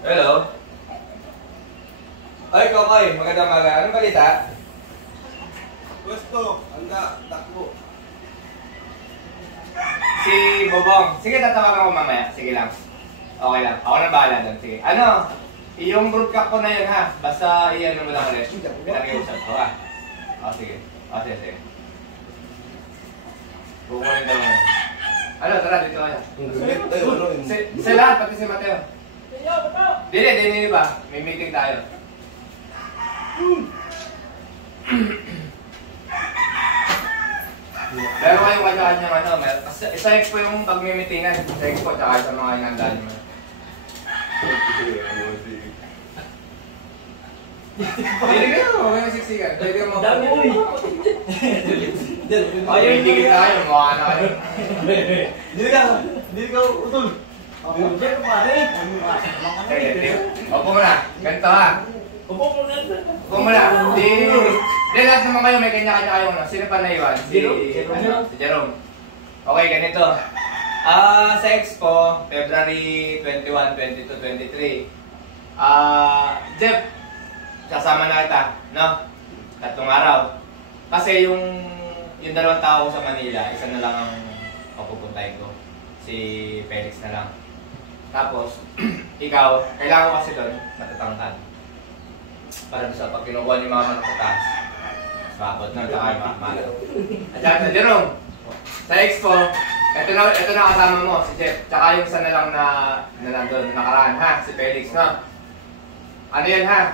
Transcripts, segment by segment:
Hello? Ay, Kokoy, magandang maga. Anong balita? Pwesto, handa, takbo. Si Bobong. Sige, tatawagan ko mamaya. Sige lang. Okay lang. Ako na bahala doon. Sige. Ano? Yung broadcast ko na yun ha. Basta iyan mo lang ulit. Pinag-iusap ko ha. O, sige. O, sige. Kukunin ka lang. Ano, tara, dito kaya. Sa lahat, pati si Mateo. Dili ba? May meeting tayo. Meron kayong kanya-kanyang ano, isa expo yung pag-meetingan. Sa expo, tsaka sa mga inandaan mo. Dili ka mo, may masiksikan. Dili mo. Dami mo eh. Ay, hindi kita kayo, mukha na kayo. Dili ka utol. Diyan ka pare. Opo mo na, ganito ha. Upo mo na. Opo mo na. Di lahat naman kayo, may kanya-kanya kayo na. Sino pa naiwan? Si Jerome. Okay, ganito. Sa Expo, February 21, 22, 23. Jeff, sasama na kita, no? Tatlong araw. Kasi yung dalawang tao sa Manila, isa na lang ang papupuntahin ko. Si Felix na lang. Tapos, ikaw, kailangan ko kasi doon matatangkad. Para sa pag kinukuha niyo mga manok sa taas. Sabot na, saka yung mahal. At Jerome, sa Expo, ito na kasama mo, si Jeff. Tsaka yung isa na lang na nandun, nakaraan ha, si Felix, no? Ano yan ha,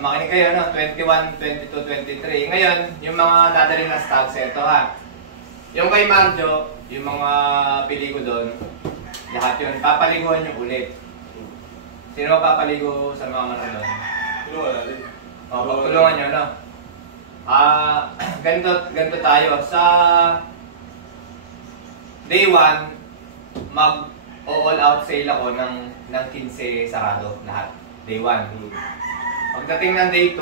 makinig kayo, no? 21, 22, 23. Ngayon, yung mga dadalhin na stocks, ito ha. Yung kay Marjo, yung mga pili ko doon, lahat yun, papaliguan nyo ulit. Sino papaligo sa mga manok doon? Pagtulungan nyo, no? Ganito tayo. Sa day 1, mag-all out sale ako ng 15 sarado lahat. Day 1. Pagdating ng day 2,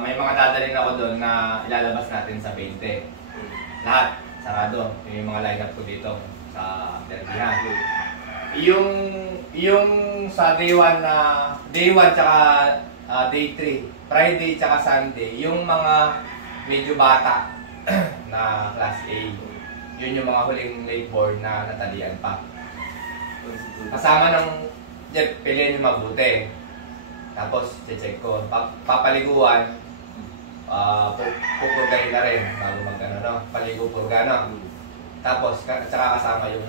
may mga dadalhin ako doon na ilalabas natin sa 20. Lahat, sarado. Yung mga lineup ko dito sa derbyhan. Yung sa day 1 na day 1 tsaka day 3, Friday tsaka Sunday, yung mga medyo bata na class A, yun yung mga huling late board na natalian pa. Kasama ng Jeff, piliin yung mabuti. Tapos, check ko. Papaliguan, pupurgahin na rin bago mag-ano, no? Paligo-purga, no? Tapos, tsaka kasama yung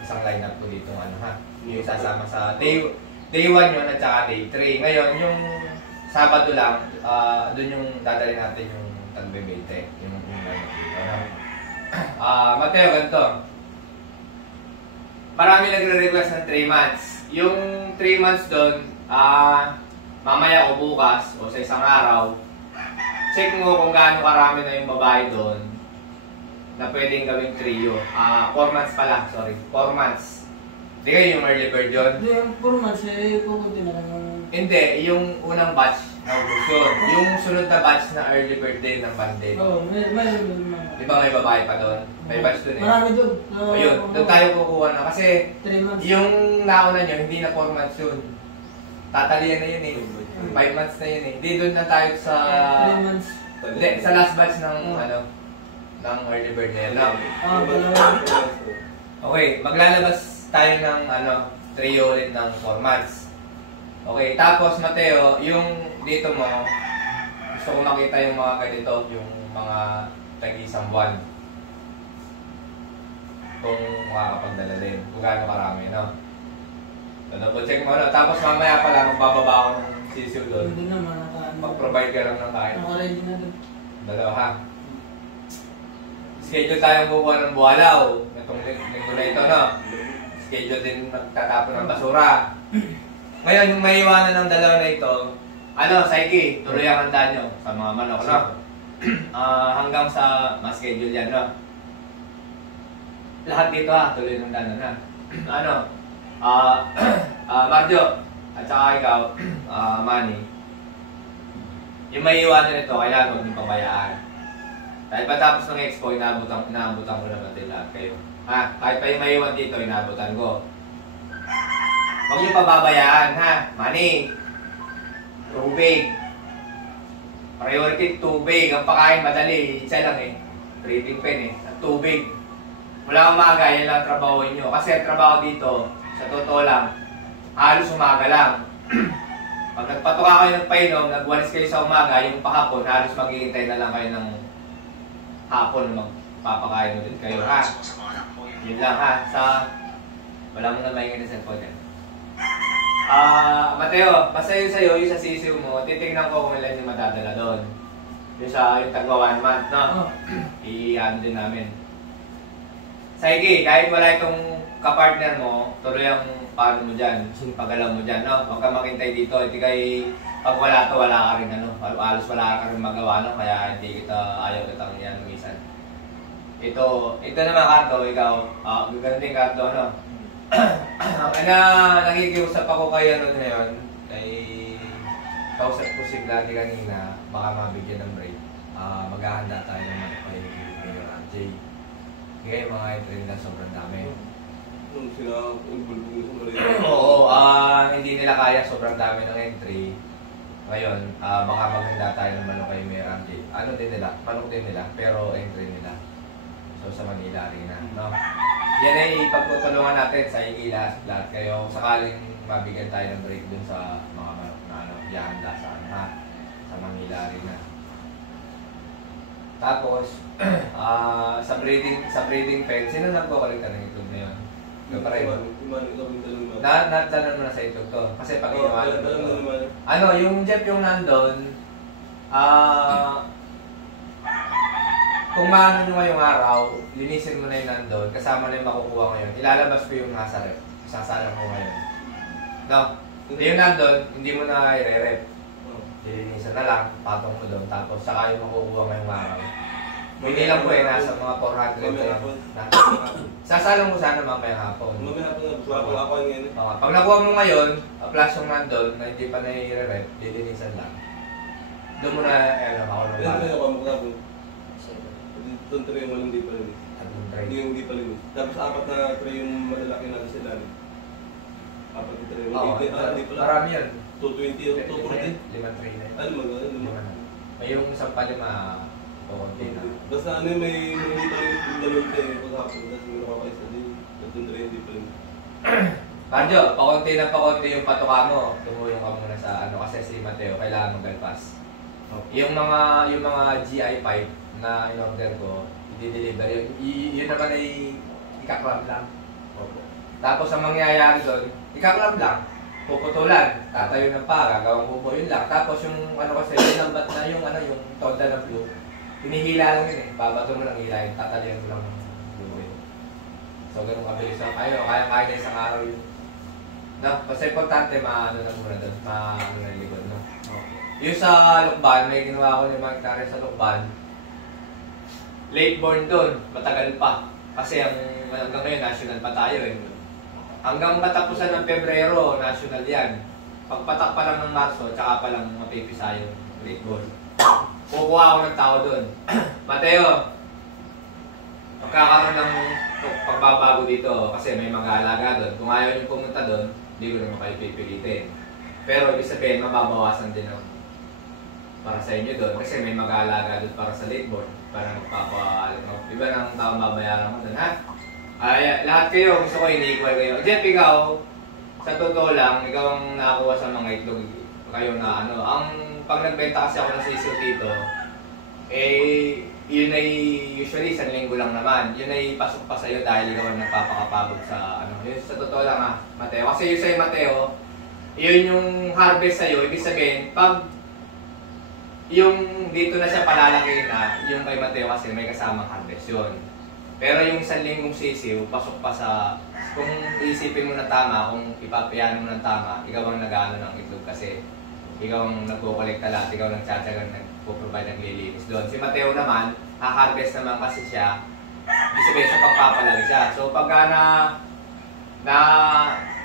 isang lineup ko dito, ha? Yung sasama sa day 1 yun at saka day 3. Ngayon, yung Sabado lang, doon yung dadalhin natin yung tagbebete. Yung lineup dito, no? Mateo, ganito. Marami nagre-request ng 3 months. Yung 3 months doon, mamaya o bukas o sa isang araw, check mo kung gaano karami na yung babae doon na pwedeng gawing trio. 4 months pala, sorry. 4 months. Hindi kayo yung early bird yun? Hindi, yung 4 months eh, kukunti na lang. Hindi, yung unang batch na ubus yun. Yung sunod na batch na early bird din ng band-aid. Oo, may Di ba may babae pa doon? May batch doon eh. Marami doon. O yun, doon tayo kukuha na. Kasi 3 months. yung nauna nyo, hindi na 4 months yun. Tatalian na yun eh. 5 months na yun eh. Hindi doon na tayo sa... 3 months. Hindi, sa last batch ng ng early bird na yun. No? Okay, maglalabas tayo ng trio ulit ng 4 months. Okay, tapos Mateo, yung dito mo, gusto ko makita yung mga ganito, yung mga tag-isang buwan. Kung makakapagdala din, kung gaano karami, no? So, check mo, no? Tapos mamaya pala, magbababa ako ng sisiw doon. Hindi naman, Mag-provide ka lang ng kain. naka-ready na doon. Dalawa, ha? Schedule tayong kukuha ng buhalaw. Itong linggo na ito, no? Schedule din magtatapon ng basura. Ngayon, yung maiiwanan ng dalawa na ito, Saiki, tuloy ang handa nyo sa mga manok, no? Hanggang sa ma-schedule yan, no? Lahat dito, ha? Tuloy ng handa na. Marjo, at saka ikaw, Manny, yung maiiwanan nito, kailangan huwag nyo pabayaan. Dahil patapos ng expo, inaabutan ko naman din lahat kayo. Ha? Kahit pa yung maiiwan dito, inaabutan ko. Huwag niyo pababayaan, ha? Money. Tubig. Priority, tubig. Ang pakain, madali. Isa lang eh. Breathing pen eh. At tubig. Mula umaga, yan lang trabaho niyo. Kasi ang trabaho dito, sa totoo lang, halos umaga lang. Pag nagpatuka kayo ng painom, nagwalis kayo sa umaga, yung pakapon, halos maghihintay na lang kayo ng hapon na magpapakain ulit kayo, ha? Yun lang, ha? Wala mo na maingin na cellphone yan. Mateo, basta yun sa'yo, yung sa sisiw mo, titignan ko kung ilan yung madadala doon. Yung tagwa 1 month, no? I-ano din namin. Saigi, kahit wala itong kapartner mo, tuloy ang paano mo dyan, pagalaw mo dyan, no? Huwag ka makintay dito, hindi kay pag wala to, wala ka rin, ano? Alos wala ka rin magawa, no? Kaya hindi ayaw kitang yan minsan. Ito naman, Cardo, ikaw, gano'n din, Cardo, ano? Nakikiusap ako kay ano ngayon, kay kausap ko si Vladdy kanina, baka mabigyan ng break. Maghahanda tayo naman kay Jay. Kaya yung mga entry na sobrang dami. Nung sila bulbog sa Maria. Oo, hindi nila kaya sobrang dami ng entry. Ngayon, baka maghanda tayo ng manok kay Mayor Jay. Ano din nila? Manok din nila, pero entry nila. So sa Manila rin na, no? Yan ay ipagtutulungan natin sa lahat kayo. Sakaling mabigyan tayo ng break dun sa mga manok na ihanda sa Manila rin na. Tapos, sa breeding pen, sino nagkukulikta ng itlog na yun? Ikaw pa rin. Natanan mo na sa itlog to. Kasi pag inawalan mo to. Ano, yung Jeff yung nandun, kung maano nyo ngayong araw, linisin mo na yung nandun, kasama na yung makukuha ngayon, ilalabas ko yung nasa rep. Sasalang ko ngayon. No? Yung nandun, hindi mo na i-rep. Lilinisan na lang, patong mo doon, tapos saka yung makukuha ngayong araw. Binilang ko nasa mga 400. Sasalang mo sana mamaya hapon. Mamaya hapon ako ngayon. Pag nakuha mo ngayon, plus yung nandun, na hindi pa na i-rep, lilinisan lang. Doon mo na, ako ng Doon tray yung walang di pa rin. Hindi pa rin. Tapos 4 na tray yung malalaki natin sila. 4 na tray. Hindi pa lang. Marami yan. 220 o 240. 5 tray na yun. Ano mga? May yung 10 o konti na. Basta ano may hindi pa rin yung dalawang tayo paghapon. Tapos may nakakaisa din. Doon tray hindi pa rin. Cardio, pakonti yung patuka mo. Tumulong ka muna sa ano kasi si Mateo kailangan maggalpas. Yung mga GI pipe na in-order ko, i-deliver yun naman ay ikaklam lang. Tapos ang mangyayari doon, ikaklam lang, puputulan, tatayo ng para, gawang kubo, yun lang. Tapos yung ano kasi, yung lambat na yung tonda ng blue, hinihila lang yun eh, babato mo lang hilahin, tatalihan mo lang ng blue eh. So ganun kabilis lang kayo, kaya na isang araw yun. No, basta importante maano na muna doon, maano na likod, no? Yung sa Lukban, may ginawa ko ni Mark Tare sa Lukban, late born doon, matagal pa. Kasi hanggang ngayon, national pa tayo eh. Hanggang katapusan ng Pebrero, national yan. Pagpatak pa lang ng Marso, tsaka pa lang mapipisa yung late born. Kukuha ako ng tao doon. Mateo, magkakaroon ng pagbabago dito kasi may mag-aalaga doon. Kung ayaw nyo pumunta doon, hindi ko naman kayo pipilitin. Pero ibig sabihin, mababawasan din ang para sa inyo doon kasi may mag-aalaga doon para sa late born. Para magpapaalam mo. Iba ng taong babayaran mo doon, ha? Ay, lahat kayo, gusto ko ini-equal kayo. Jeff, ikaw, sa totoo lang, ikaw ang nakakuha sa mga itlog kayo na ano. Pag nagbenta kasi ako ng sisiw dito, yun ay usually isang linggo lang naman. Yun ay pasok pa sa'yo dahil ikaw ang nagpapakapagod sa ano. Yun sa totoo lang ha, Mateo. Kasi yun sa'yo, Mateo, yun yung harvest sa'yo. Ibig sabihin, pag yung dito na siya palalaki na, yung kay Mateo kasi may kasamang harvest yun. Pero yung isang linggong sisiw, pasok pa sa, kung isipin mo na tama, kung ipapayan mo ng tama, ikaw ang nag-ano ng itlog kasi ikaw ang nagkukolekta lahat, ikaw ang nagtsatsagang nagpo-provide ng lilinis doon. Si Mateo naman, ha-harvest naman kasi siya, ibig sabihin sa pagpapalaki siya. So pagka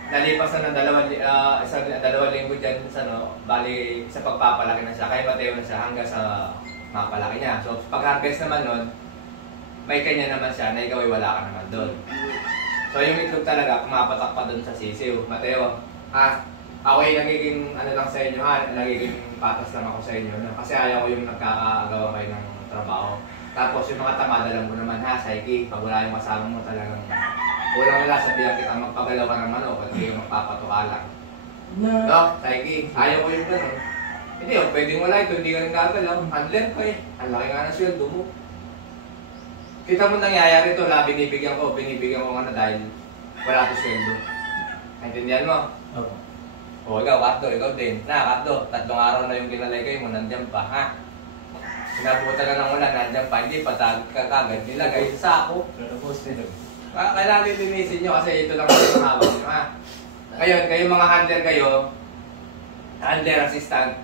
nalipas na ng dalawang linggo dyan sa bali sa pagpapalaki na siya, kay Mateo na siya hanggang sa mapalaki niya. So pag-harvest naman nun, may kanya naman siya na ikaw ay wala ka naman doon. So yung itlog talaga, pumapatak pa doon sa sisiw. Mateo, Ako ay nagiging ano lang sa inyo nagiging patas lang ako sa inyo. No? Kasi ayaw ko yung nagkakagawa kayo ng trabaho. Tapos yung mga tamad, alam mo naman Saiki, pag wala yung kasama mo talagang wala sabihan kita magpagalaw ka ng manok at hindi ka magpapatuka lang. No, Saiki, ayaw ko yung gano'n. Hindi, pwedeng wala ito, hindi ka nang gagalaw. Handler ka eh. Ang laki nga ng sweldo mo. Kita mo nangyayari ito, binibigyan ko dahil wala ito sweldo. Naintindihan mo? Opo. O ikaw, Kapdo, ikaw din. Kapdo, 3 araw na yung kinalagay mo, nandiyan pa, ha? Sinabutan ka ng ulan, nandiyan pa, hindi pa kagad nilagay sa sako. Kailangan lilinisin nyo kasi ito lang ang hawak nyo, ha? Ngayon, kayo mga handler assistant,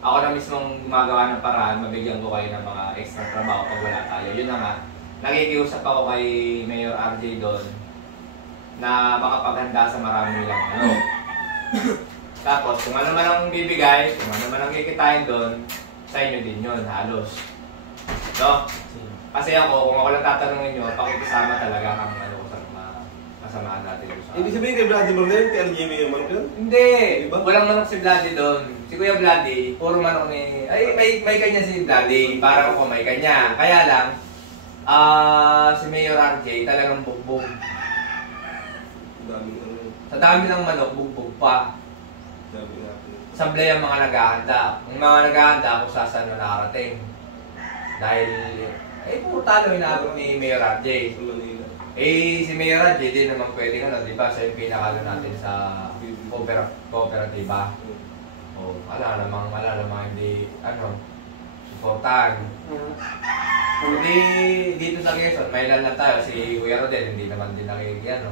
ako na mismong gumagawa ng paraan, mabigyan ko kayo ng mga extra trabaho pag wala tayo. Yun na nga, nakikiusap ako kay Mayor RJ doon na makapaghanda sa marami nilang ano. Tapos, kung ano man ang bibigay, kung ano man ang kikitain doon, sa inyo din yun, halos. No? Kasi ako, kung ako lang tatanungin nyo, pakikisama talaga kang ano sa mga kasamaan natin. Ibig sabihin kay Vladdy Mornel, kay Aljimmy yung manok yun? Hindi! Diba? Walang manok si Vladdy doon. Si Kuya Vladdy, puro manok ni... Ay, may kanya si Vladdy. Para ako may kanya. Kaya lang, si Mayor RJ talagang bugbog. Sa dami ng manok, bugbog pa. Sablay ang mga naghahanda. Ang mga naghahanda kung saan na nakarating. Dahil, puro talo inaabot ni Mayor RJ. Si Mayor RJ, di naman pwede di ba? Siya yung pinakalo natin sa kooperatiba. Wala namang hindi, supportan. Hindi, dito sa Quezon, may ilan lang tayo. Si Kuya Rodel, hindi naman din nakikigyan,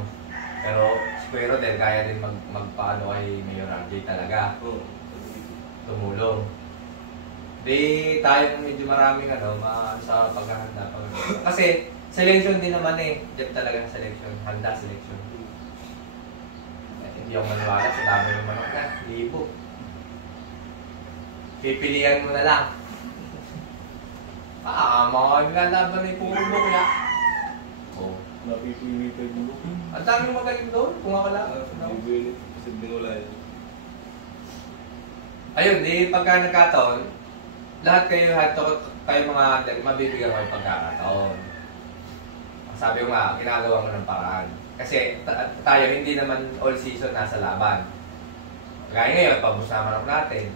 Pero si Kuya Rodel, kaya din magpaano kay Mayor RJ talaga. Tumulong. Di tayo medyo maraming sa paghahanda. Kasi selection din naman Diyan talaga selection. Handa selection. Hindi ako maniwala sa dami ng manok na. Libo. Pipilihan mo na lang. Mga nilalaban na yung puro mo kaya. Napipili tayo dito. Ang daming magaling doon. Kung ako lang. Kasi binula yan. Ayun, di pagka nagkataon, lahat kayo mga mabibigyan ko yung pagkakataon. Sabi ko nga, ginagawa mo ng paraan. Kasi tayo, hindi naman all season nasa laban. Kaya ngayon, pabus na manok natin.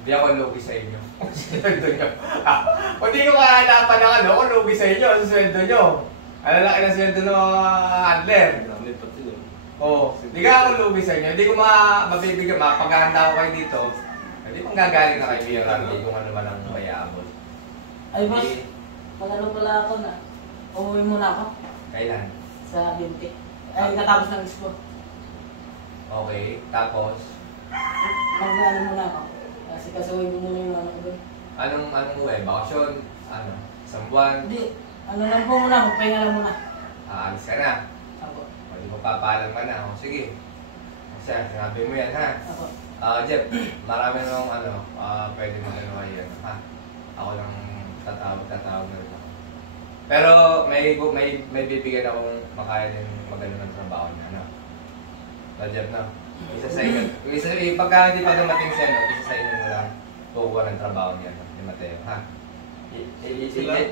Hindi ako lugi sa inyo. Sweldo nyo. Hindi ko kahanapan ng ako lugi sa inyo. Ang sweldo nyo. Ang laki ng sweldo ng handler. Hindi ka ako lugi sa inyo. Hindi ko mabibigyan. Paghahanda ko kayo dito. Hindi pang gagaling na kayo Mayor RJ kung ano man ang mayaabot. Ay, boss. Pag-ano pala ako na. Uuwi muna ako. Kailan? Sa 20. Ay, katapos ng expo. Okay, tapos? Mag-ano muna ako. Kasi kasawin mo muna yung ano ko doon. Anong uwi? Bakasyon? Isang buwan? Hindi. Ano lang po muna. Magpahinga lang muna. Alis ka na? Ako. Hindi mo papalam ka na. Sige. Kasi sinabi mo yan, ha? Ako. Jeff, marami nung pwede mag-ano kayo. Ako lang tatawag na rin ako. Pero may bibigyan akong makaya din magano ng trabaho niya, Jeff, Isa sa inyo. Pagka hindi pa dumating siya, isa sa inyo mo lang kukuha ng trabaho niya, ni Mateo, ha?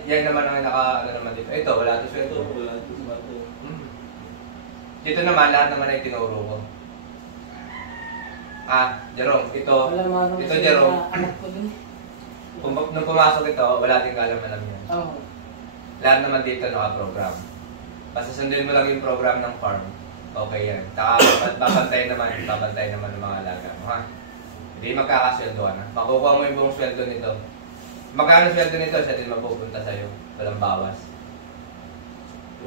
Yan naman ang naman dito. Ito, wala ito sweldo. Wala ito sweldo. Dito naman, lahat naman ay tinuro ko. Jerome, ito Jerome. Anak ko din. Nung pumasok ito, wala din kalaman yan. Oo. Lahat naman dito naka-program. Basta sundin mo lang yung program ng farm. Okay yan. Babantay naman ng mga alaga mo, ha? Hindi magkakasweldoan, ha? Makukuha mo yung buong sweldo nito. Magkano sweldo nito, siya din mapupunta sa'yo. Walang bawas.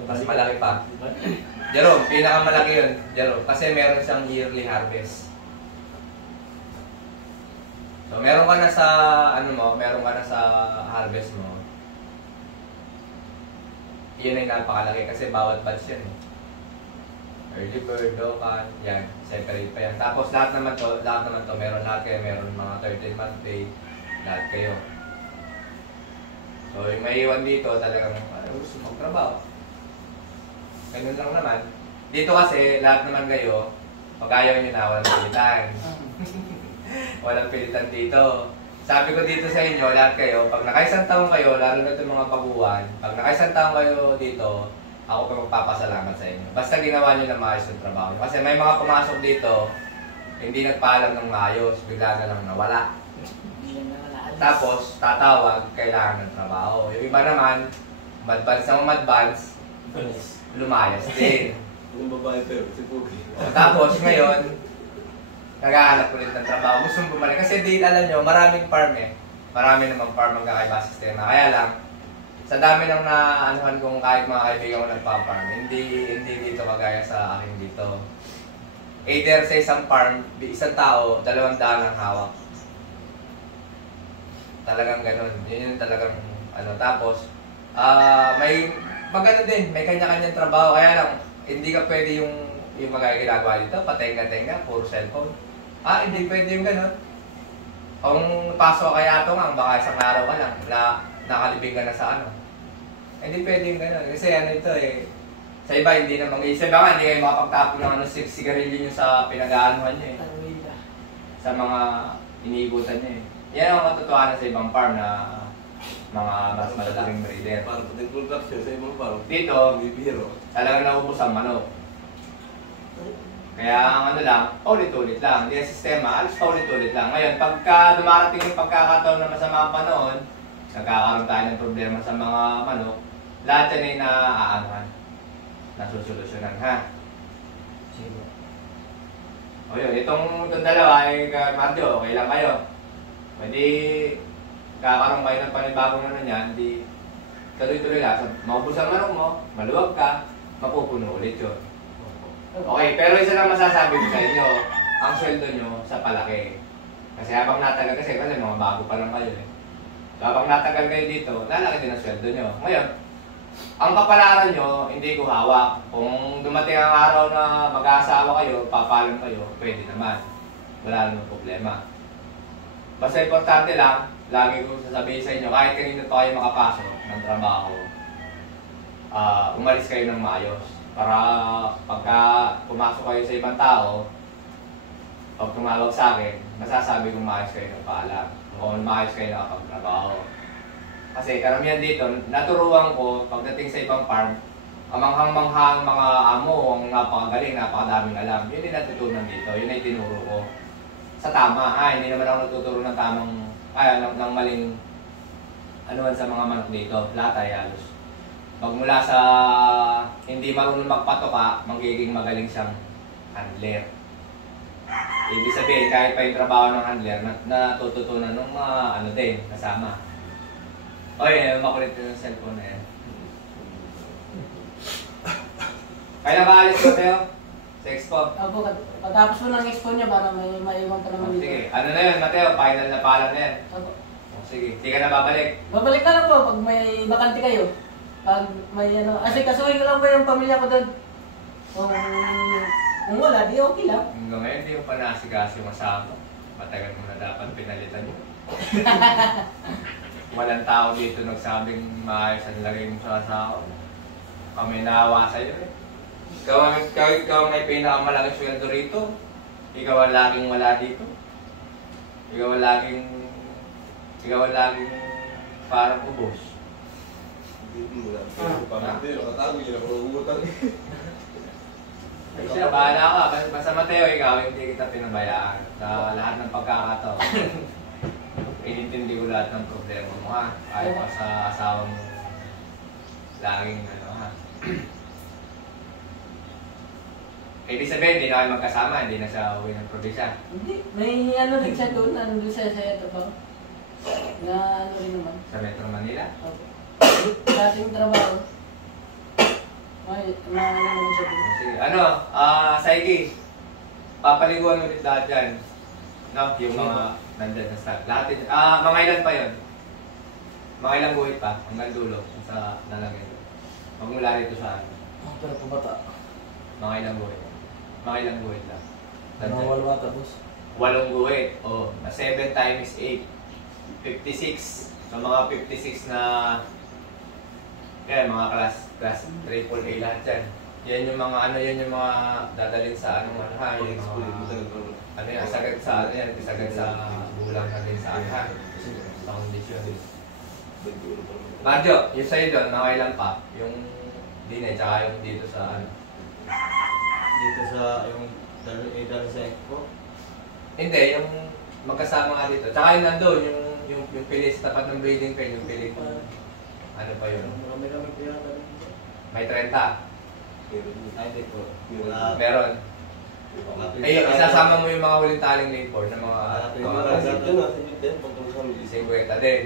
Mas malaki pa. Jerome, pinakamalaki yun. Jerome, kasi meron siyang yearly harvest. So, meron ka na sa harvest mo. Yun ay napakalaki kasi bawat batch yan. Early bird, local, yan, separate pa yan. Tapos lahat naman to, meron mga 13-month pay, lahat kayo. So, yung may iwan dito, talagang gusto magtrabaho. Ganun lang naman. Dito kasi, lahat naman kayo, Pag ayaw nyo na, walang pilitan. Walang pilitan dito. Sabi ko dito sa inyo, lahat kayo, pag nakaisang taon kayo, lalo na itong mga baguhan, pag nakaisang taon kayo dito, ako pa magpapasalamat sa inyo. Basta ginawa nyo na maayos yung trabaho. Kasi may mga pumasok dito, hindi nagpaalam ng maayos, bigla na lang nawala. Tapos, tatawag, kailangan ng trabaho. Yung iba naman, madvance ng madvance, lumayas din. Yung babae pero, si Pugi. Tapos, ngayon, nag-aanap ulit ng trabaho. Gusto mong bumalik. Kasi di, alam nyo, maraming farm eh. Marami namang farm ang kakaiba sistema. Kaya lang, sa dami ng naanuhan kong kahit mga kaibigan ko nagpa-farm, hindi dito kagaya sa akin dito. Either sa isang farm, isang tao, 200 ang hawak. Talagang ganun. Yun yung talagang ano. Tapos, may magano din, may kanya-kanyang trabaho. Kaya lang, hindi ka pwede yung mga ginagawa dito, patenga-tenga, puro cellphone. Hindi pwede yung gano'n. Kung pasok kay ato nga, baka isang araw ka lang, nakalibing ka na sa ano. Hindi pwede yung gano'n. Kasi ano ito eh, sa iba hindi naman, isa ba nga, hindi kayo makapagtapon ng sigarilyo nyo sa pinag-aanuhan nyo eh. Sa mga iniikutan nyo eh. Yan ang katotohanan sa ibang farm na mga mas malalaking breeder. Parang pating construction sa ibang farm. Dito, bibiro. talagang naubos ang manok. Kaya ang ano lang, ulit-ulit lang. Hindi ang sistema, alos pa ulit-ulit lang. Ngayon, pagka dumarating yung pagkakataon na masama ang panahon, nagkakaroon tayo ng problema sa mga manok, lahat yan ay naaanuhan, nasusolusyonan, ha? Sige. O yun, itong dalawa ay cardio, okay lang kayo. Pwede kakaroon kayo ng panibagong ano niyan, hindi tuloy-tuloy lang. Maubos ang manok mo, maluwag ka, mapupuno ulit yun. Okay, pero isa lang masasabi ko sa inyo, ang sweldo nyo sa palaki. Kasi habang natagal kasi mga bago pa lang kayo eh. Habang natagal kayo dito, lalaki din ang sweldo nyo. Ngayon, ang kapalaran nyo, hindi ko hawak. Kung dumating ang araw na mag-aasawa kayo, papalam kayo, pwede naman. Wala namang problema. Basta importante lang, lagi ko sasabihin sa inyo, kahit kanino pa kayo makapasok ng trabaho, umalis kayo ng maayos. Para pagka pumasok kayo sa ibang tao, pag tumawag sa akin, masasabi kong maayos kayo ng paalam. Kung maayos kayo nakapagtrabaho. Kasi karamihan dito, naturuan ko pagdating sa ibang farm, ang manghang-manghang mga amo, ang napakagaling, napakadaming alam. Yun yung natutunan dito, yun ay tinuro ko. Sa tama, hindi naman ako natuturo ng tamang, ng maling anuan sa mga manok dito. Lahat ay halos. Magmula sa hindi marunong magpatoka, magiging magaling siyang handler. Ibig sabihin, kahit pa yung trabaho ng handler, natututunan ng mga ano din, kasama. Oy, makulit yung cellphone na yan. Kailan ka alis ko sa'yo? Sa expo? Opo, pagtapos mo ng expo niya, para may maiwan pa naman dito. Sige, ano na yun, Mateo? Final na paalam na yan. Opo. Sige, hindi ka na babalik. Babalik ka na po pag may bakante kayo. Pag may ano, kasi kasuhin ko lang po yung pamilya ko doon. Kung wala, di okay lang. Hanggang ngayon, hindi mo pa naasigas yung asawa mo. Matagal mo na dapat pinalitan yun. Walang tao dito nagsabing maayos ang lagay mo sa asawa mo. Kami naawa sa'yo eh. Ikaw ang may pinakamalaking sweldo rito. Ikaw ang laging wala dito. Ikaw ang laging parang ubos. Ay siya, bahala ka. Basta Mateo, ikaw, hindi kita pinabayaan sa lahat ng pagkakataon. Inintindi ko lahat ng problema mo ha. Kahit pa sa asawa mo, laging ano ha. Ibig sabihin, hindi na kayo magkasama, hindi na siya uwi ng probinsya. Hindi, may ano rin siya doon, doon siya sa ito pa. Na ano rin naman. Sa Metro Manila? Opo. Dating trabaho. May ano naman siya doon. Sige. Ano, Saiki, papaliguan ulit lahat dyan. No, yung mga nandyan na stock. Lahat din. Mga ilan pa yun? Mga ilang guhit pa, hanggang dulo, sa nalagay. Magmula rito sa ano. Pero pabata. Mga ilang guhit. Mga ilang guhit lang. Mga walo ata, boss. 8 guhit. O, 7 times 8. 56. So, mga 56 na yan, mga class AAA lahat yan. Yan yung mga ano, yan yung mga dadalhin sa anong ano ha, yung ano yan, sagad sa ano yan, sagad sa bulang na din sa ano ha, foundation. Mario, yung sa'yo doon, nakailan pa? Yung dine, tsaka yung dito sa ano? Dito sa yung dalo sa Expo. Hindi, yung magkasama nga dito. Tsaka yung nandun, yung pilis, tapat ng breeding pen, yung pilis. Ano pa yun? Marami pirata dito. May 30. Ay, di po. Meron. Eh, isasama mo yung mga huling taling labor ng mga Ito 50 din.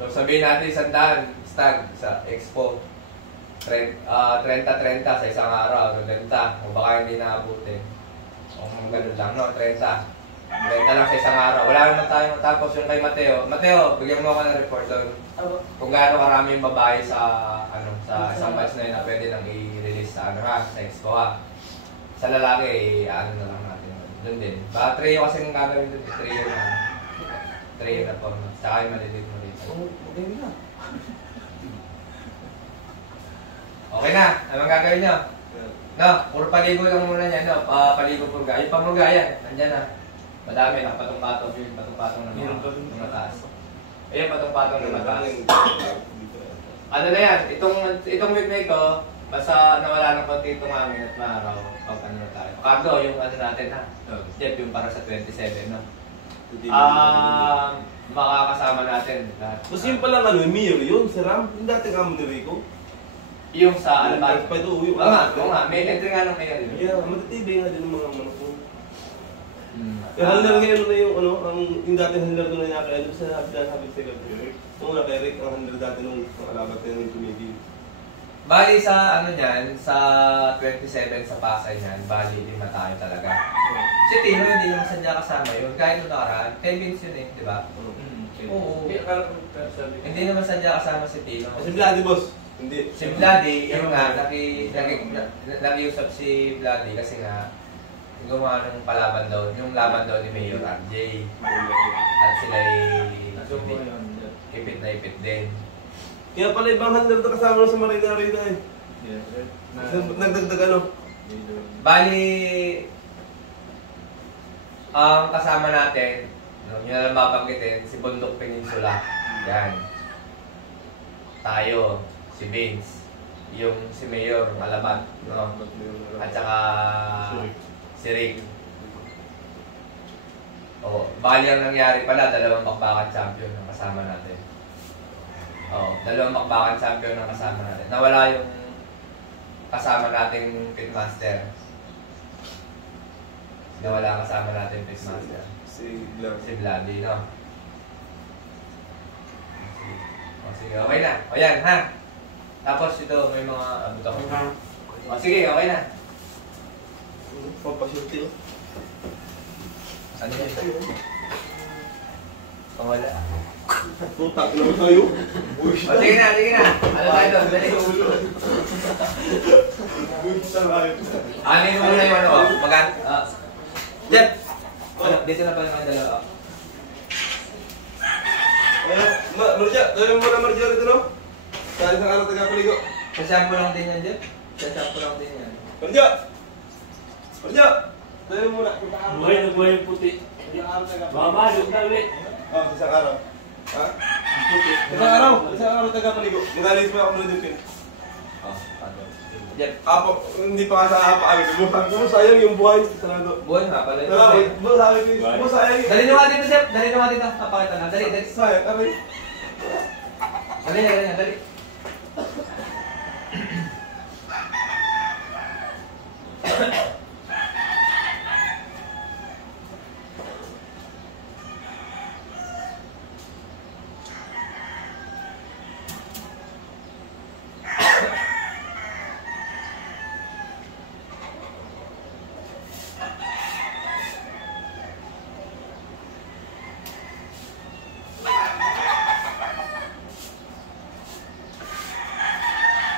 So sabihin natin 100 stag sa Expo. 30-30 sa isang araw, benta. O baka hindi naabutin. O ganun lang, no? 30. Benta lang sa isang araw. Wala naman tayo matapos yung kay Mateo. Mateo, bigyan mo ako ng report doon. Kung gaano karami yung babae sa ano sa isang batch na yun na pwede nang i-release sa ano ha, sa Expo ha. Sa lalaki, ano na lang natin. Doon din. Baka trio kasi yung gagawin doon. Trio na. Trio na po. Saka yung maliliit mo dito. Okay na. Okay na. Anong gagawin nyo? No, puro paligo lang muna niya. No? Paligo purga. Yung pamurga yan. Nandyan na. Madami. Nakapatong-patong yung patong-patong ng mataas. Ayun, patong-patong ng mataas. Ano na yan? Itong week na ito, basta nawala ng konti itong hangin at maaraw. Pag ano na tayo. Cardo, yung ano natin ha. Step yung para sa 27, no? Makakasama natin lahat. Kasi yung palang ano, Mir yun, si Ram, yung dating amo ni Rico. Yung sa Alban. Oo nga. May entry nga nung mayor yun. Yeah, matatibay nga din ng mga manok ko. Yung handler ngayon na yung ano, yung dating handler doon na nakakaya, ano sa sabi sa Rick? Nung naka-Rick, ang handler dati nung makalabat na yung tumigil. Bali sa ano niyan, sa 27 sa Pasay niyan, bali 5 tayo talaga. Si Tino hindi naman sadya kasama yun. Kahit nung nakaraan, kay Vince yun di ba? Oo. Hindi naman sadya kasama si Tino. Si Vladi, boss. Hindi. Si Vladi, yun nga, nakiusap si Vladi kasi nga, gumawa ng palaban daw, yung laban daw ni Mayor RJ. At sila'y ipit na ipit din. Kaya pala ibang handler na kasama na sa Marina-Rina eh. Nagdagdag ano? Bali, ang kasama natin, yun na lang babanggitin, si Bundok Peninsula. Yan. Tayo, si Vince, yung si Mayor, Malabat, no? At saka si Rick. Bali ang nangyari pala, 2 bakbakan champion ang kasama natin. 2 bakbakan champion ang kasama natin. Nawala yung kasama nating pitmaster. Nawala kasama natin pitmaster. Si Vladi, no? Sige, okay na. O yan, ha? Tapos ito, may mga abot ako. Sige, okay na. Pampasyuti. Ano yun? Wala. Putak naman tayo. Sige na, sige na. Ano tayo doon? Dali. Anin mo muna yung ano, Jeff! Dito na pa naman dalawa. Marja, dali mo na Marja rito, no? Sa isang araw taga-paligo. Sasampo lang din yan, Jeff. Sasampo lang din yan. Marja! Marja! Dali mo na. Buhay na buhay yung puti. Mamadog na ulit. Sa isang araw. Ha? Isang araw taga-paligo. Mag-alis mo ako muna din. Jeff. Apo, hindi pa ka sa apa-alit. Bukan sayang yung buhay. Sarado. Buhay nga pala. Sayang. Dali nyo nga dito, Jeff. Dali nyo nga dito. Kapakita na. Dali, dali. Sayang, aray. Dali.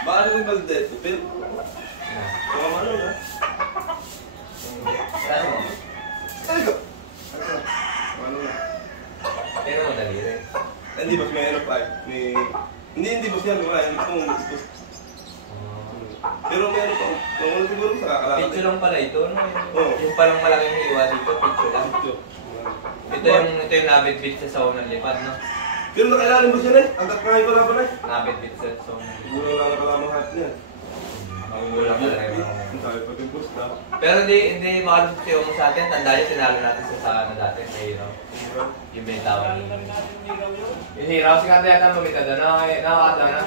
Bakit yung balde? Tupil? Kumamalo na. Ano na? Pero madali rin. Hindi boss, may ano pa. Hindi boss yan. Wala. Hindi boss. Pero meron pa. Kung siguro sa kakalakad. Picture lang pala ito, no? Oo. Yung palang malaking hiwa dito, picture lang. Ito yung nabit-bit sa saunang lipad, no? Pero nakailalim mo siya na eh. Hanggat nga ito lang pala eh. Nabit-bit sa saunang lipad. Siguro lang nakalamang hat niya. Magugulang ka rin. Ang sabi pag yung post na. Pero hindi makalusot siya mo sa atin. Tanda niyo, tinalo natin sa sana dati. Kaya, no? Yung binitawan. Yung hiraw, si Kanta yata bumita doon. Nakakatawa na.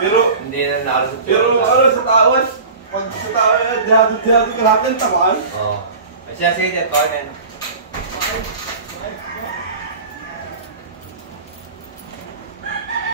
Pero, Hindi na nakalusot siya. pero ano sa tao eh. Pag sa tao eh, dihado ka lahat ng tamaan. Oo. Siya, sige, Jet, ko yan.